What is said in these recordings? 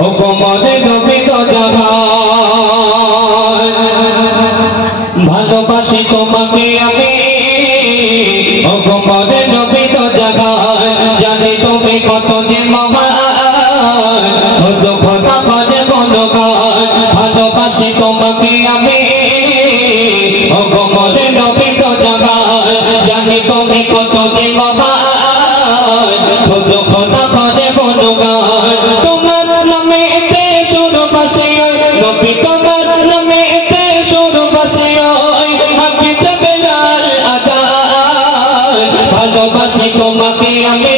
ও কোমরে নবী তো জাহান ভালোবাসি তোমাকে আমি ও কোমরে নবী তো জাহান জানি তুমি কত যে মহান কত খোদা করে গুণগান ভালোবাসি তোমাকে আমি ও কোমরে নবী তো জাহান জানি তুমি কত যে মহান কত খোদা করে গুণগান তোমার নামে এতে শুরু বসে নবী তোমার নামে এতে শুরু বসে হাকি জবেলাল আজান ভালোবাসি তোমাকে আমি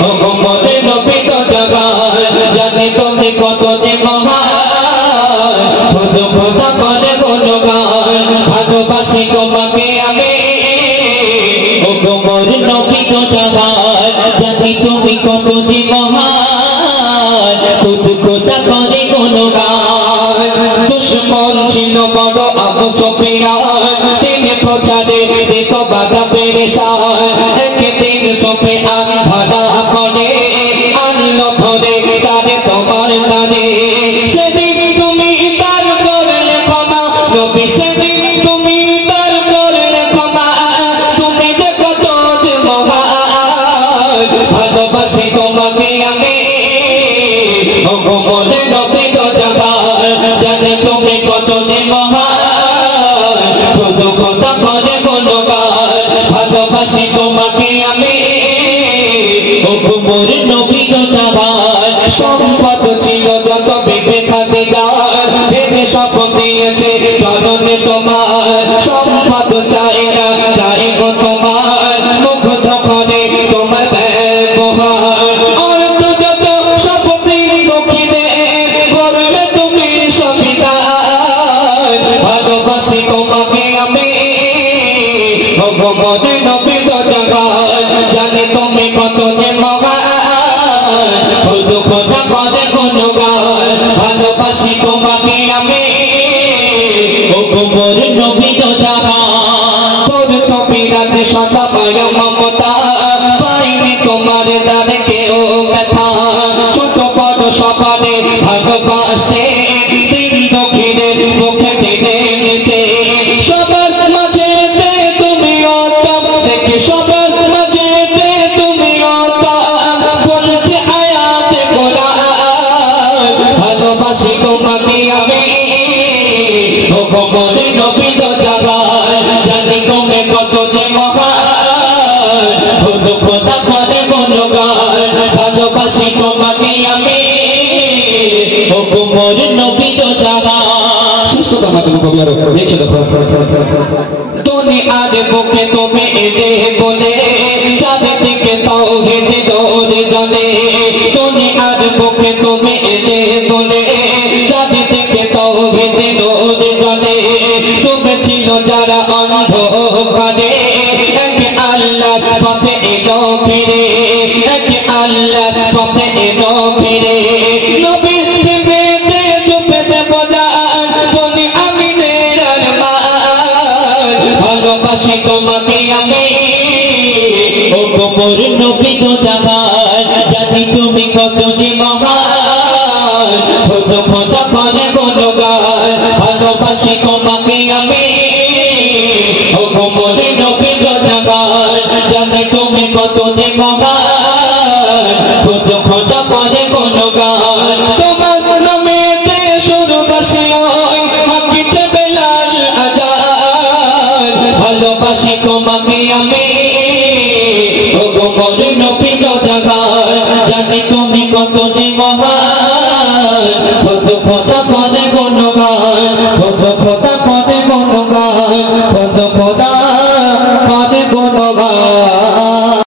ও কোমরে নবী তো জাহান জানি তুমি কত যে মহান কত খোদা করে গুণগান ভালোবাসি তোমাকে আমি ও কোমরে নবী তো জাহান জানি তুমি কত যে মহান কত খোদা করে গুণগান দুশ্মন ছিল বড় আবু সুফিয়ান তিনি প্রচারে দিত বাধা পেরেশান একদিন তোপে আন্ধা করে আনলো ধরে তারে তোমার নারে সেদিন তুমি তার করলে ক্ষমা নবী সেদিন তুমি তার করলে ক্ষমা তুমি যে কত যে মহান ভালোবাসি তোমাকে আমি ও কোমরে নবী তো জাহান জানি তুমি কত যে মহান কত খোদা করে গুণগান ভালোবাসি তোমাকে আমি ও কোমরে নবী তো জাহান সম্পদ ছিল যত বেঁপে থাকে গান ভেবে শপথ দিয়েছে চরণে তোমার সম্পদ চাই না চাই গো তোমার মুগ্ধ করে তোমার ব্যবহার অর্থ যত শপথি দক্ষিণে করলে তুমি সবিতার ভালোবাসি তোমাকে আমি ও কোমরে নবী তো জাহান জানি তুমি কত যে মহান কত খোদা করে গুণগান ভালোবাসি তোমাকে আমি ও কোমরে নবী তো জাহান তোর তো বিরাট সদা মায়া মমতা পাইনি তোমার দ্বারে কেউ ব্যথা ছোট বড় সবারে ভালোবাসে দিন দক্ষিণের মুখে টেনে নিতে সবার মাঝে তুমি অতম দেখে সবার মাঝে তুমি অতম বলছে আয়াতে কোরআন ভালোবাসি তোমাকে আমি ও কোমরে নবী তো জাহান জানি তুমি কত যে মহান কত খোদা করে গুণগান ভালোবাসি তোমাকে আমি ও কোমরে নবী তো জাহান শেষ কথা মাত্র কবি আরো দেখছো দেখো দুনিয়ার বুকে তুমি এলে বলে যাদের দিকে তাওহীদ দৌড়ে জলে দুনিয়ার বুকে তুমি এলে বলে যাদের দিকে তাওহীদ দৌড়ে জলে তুমি ছিল যারা অন্ধকারে এক আল্লাহর পথে এলো ফিরে এক আল্লাহর পথে এলো ফিরে নবী প্রেমেতে চুপেতে বলান বলি আমি ভালোবাসি তোমাকে আমি ও কোমরে নবী তো জাহান জানি তুমি কত যে মহান কত খোদা করে গুণগান ভালোবাসি তোমাকে আমি ও কোমরে নবী তো জাহান জানি তুমি কত যে মহান কত খোদা করে গুণগান